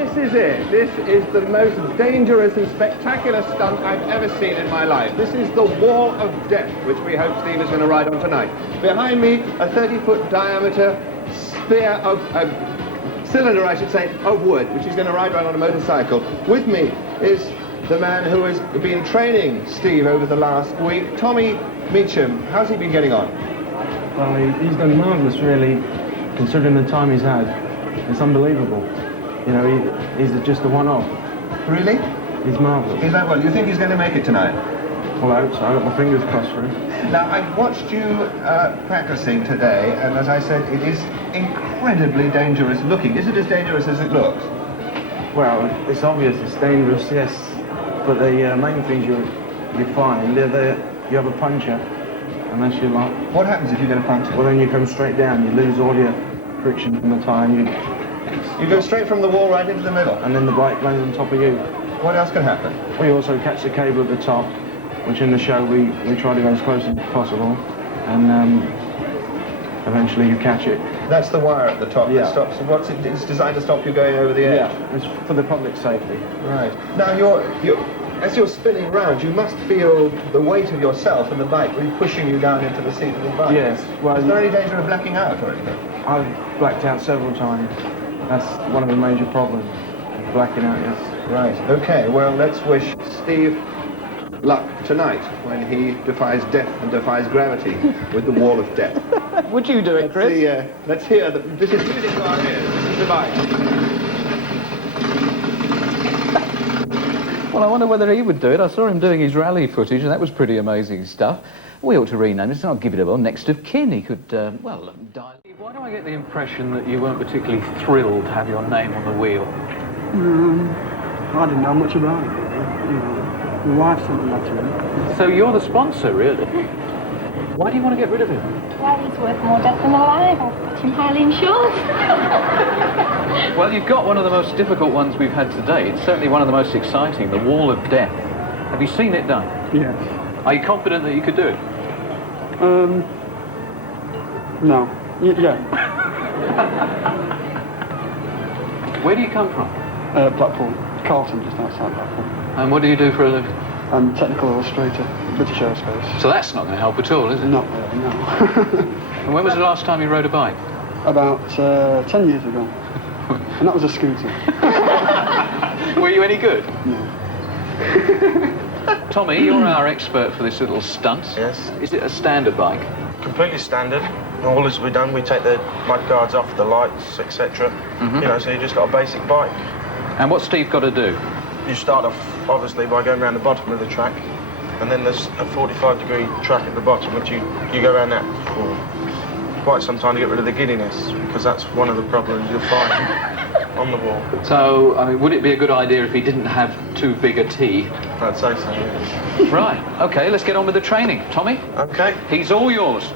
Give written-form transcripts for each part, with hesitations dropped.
this is it. This is the most dangerous and spectacular stunt I've ever seen in my life. This is the Wall of Death, which we hope Steve is going to ride on tonight. Behind me, a 30-foot diameter sphere of... cylinder, I should say, of wood, which he's going to ride around on a motorcycle. With me is the man who has been training Steve over the last week, Tommy Meacham. How's he been getting on? Well, he's done marvellous, really, considering the time he's had. It's unbelievable. You know, he's just a one-off. Really? He's marvellous. Is that well? You think he's going to make it tonight? Well, I hope so. I've got my fingers crossed for him. Now, I watched you practicing today, and as I said, it is incredibly dangerous looking. Is it as dangerous as it looks? Well, it's obvious it's dangerous, yes. But the main things you find, you have a puncture, unless you like... What happens if you get a puncture? Well, then you come straight down. You lose all your friction from the tire. You go straight from the wall right into the middle? And then the bike lands on top of you. What else can happen? We also catch the cable at the top, which in the show we try to go as close as possible, and eventually you catch it. That's the wire at the top Yeah. that stops. What's it? It's designed to stop you going over the edge. Yeah, it's for the public safety. Right. Now, as you're spinning round, you must feel the weight of yourself and the bike really pushing you down into the seat of the bike. Yes. Well, is there any danger of blacking out or anything? I've blacked out several times. That's one of the major problems, blacking out, yes. Right. Okay. Well, let's wish Steve luck tonight when he defies death and defies gravity with the Wall of Death. Would you do it, Chris? Let's hear this is music to our ears. This is the bike. Well, I wonder whether he would do it. I saw him doing his rally footage, and that was pretty amazing stuff. We ought to rename it. It's not give it a well, next of kin. He could, die. Why do I get the impression that you weren't particularly thrilled to have your name on the wheel? I didn't know much about it. You know, my wife sent the letter in. So you're the sponsor, really? Why do you want to get rid of him? Well, he's worth more dead than alive. I've got him highly insured. Well, you've got one of the most difficult ones we've had today. It's certainly one of the most exciting, the Wall of Death. Have you seen it done? Yes. Are you confident that you could do it? No. Yeah. Where do you come from? Blackpool. Carlton, just outside Blackpool. And what do you do for a living? I'm technical illustrator, British Aerospace. So that's not going to help at all, is it? Not really, no. And when was the last time you rode a bike? About 10 years ago. And that was a scooter. Were you any good? No. Tommy, you're our expert for this little stunt. Yes. Is it a standard bike? Completely standard. All as we've done, we take the mud guards off, the lights, etc. You know, so you just got a basic bike. And what's Steve got to do? You start off, obviously, by going around the bottom of the track, and then there's a 45-degree track at the bottom, which you go around that for quite some time to get rid of the giddiness, because that's one of the problems you'll find on the wall. So, I mean, would it be a good idea if he didn't have too big a T? I'd say so, yes. Right, okay, let's get on with the training. Tommy? Okay. He's all yours.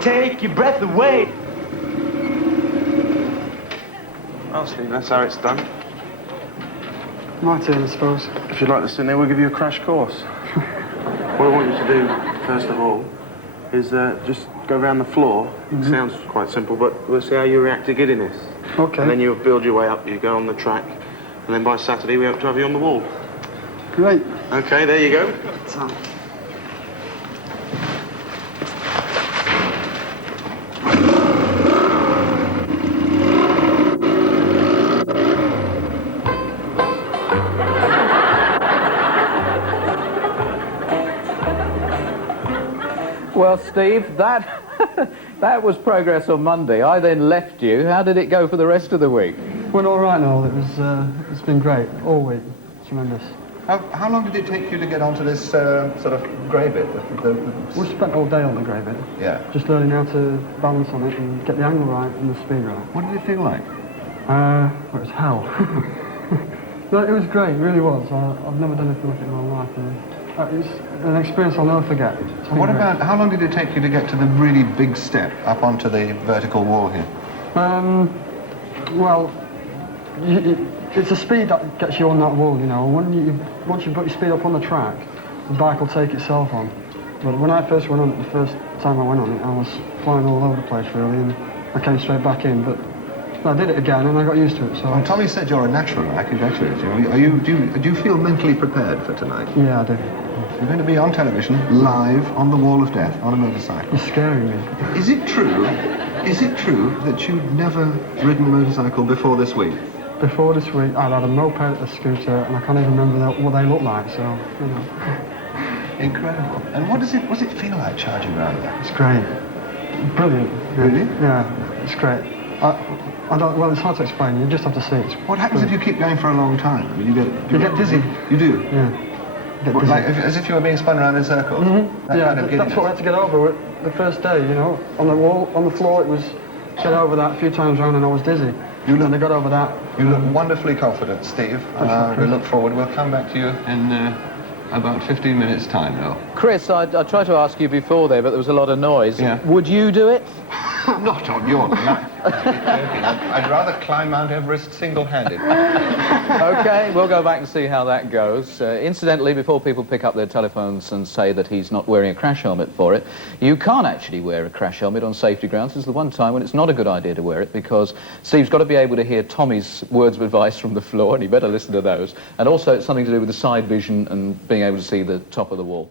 Take your breath away. Well, Steve, that's how it's done. My turn, I suppose. If you'd like to sit there, we'll give you a crash course. What I want you to do, first of all, is just go around the floor. It sounds quite simple, but we'll see how you react to giddiness. Okay. And then you'll build your way up, you go on the track, and then by Saturday we hope to have you on the wall. Great. Okay, there you go. So. Well, Steve, that was progress on Monday. I then left you. How did it go for the rest of the week? Went all right, Noel. It's been great all week. Tremendous. How long did it take you to get onto this sort of grey bit? We spent all day on the grey bit. Yeah. Just learning how to balance on it and get the angle right and the speed right. What did it feel like? Well, it was hell. No, it was great, it really was. I've never done anything like it in my life. And it was an experience I'll never forget. What about, how long did it take you to get to the really big step up onto the vertical wall here? Well, it's the speed that gets you on that wall, you know. Once you put your speed up on the track, the bike will take itself on. But when I first went on it, the first time I went on it, I was flying all over the place really, and I came straight back in. But I did it again, and I got used to it. So. Well, Tommy said you're a natural, and I congratulate you. Do you feel mentally prepared for tonight? Yeah, I do. You're going to be on television, live, on the wall of death, on a motorcycle. You're scaring me. Is it true that you'd never ridden a motorcycle before this week? Before this week, I'd had a moped, a scooter, and I can't even remember what they look like, so, you know. Incredible. And what does it feel like charging around there? It's great. Brilliant. Really? Yeah, it's great. Well, it's hard to explain. You just have to see it. What happens if you keep going for a long time? I mean, you get dizzy. You do? Yeah. Get dizzy. Like, as if you were being spun around in circles? Mm-hmm. Yeah, that's what I had to get over the first day, you know. On the wall, on the floor, it was get over that a few times round and I was dizzy. And I got over that. You look wonderfully confident, Steve. We look forward. We'll come back to you in about 15 minutes' time now. Chris, I tried to ask you before there, but there was a lot of noise. Yeah. Would you do it? Not on your life. I'd rather climb Mount Everest single-handed. OK, we'll go back and see how that goes. Incidentally, before people pick up their telephones and say that he's not wearing a crash helmet for it, you can't actually wear a crash helmet on safety grounds. It's the one time when it's not a good idea to wear it, because Steve's got to be able to hear Tommy's words of advice from the floor, and he better listen to those. And also, it's something to do with the side vision and being able to see the top of the wall.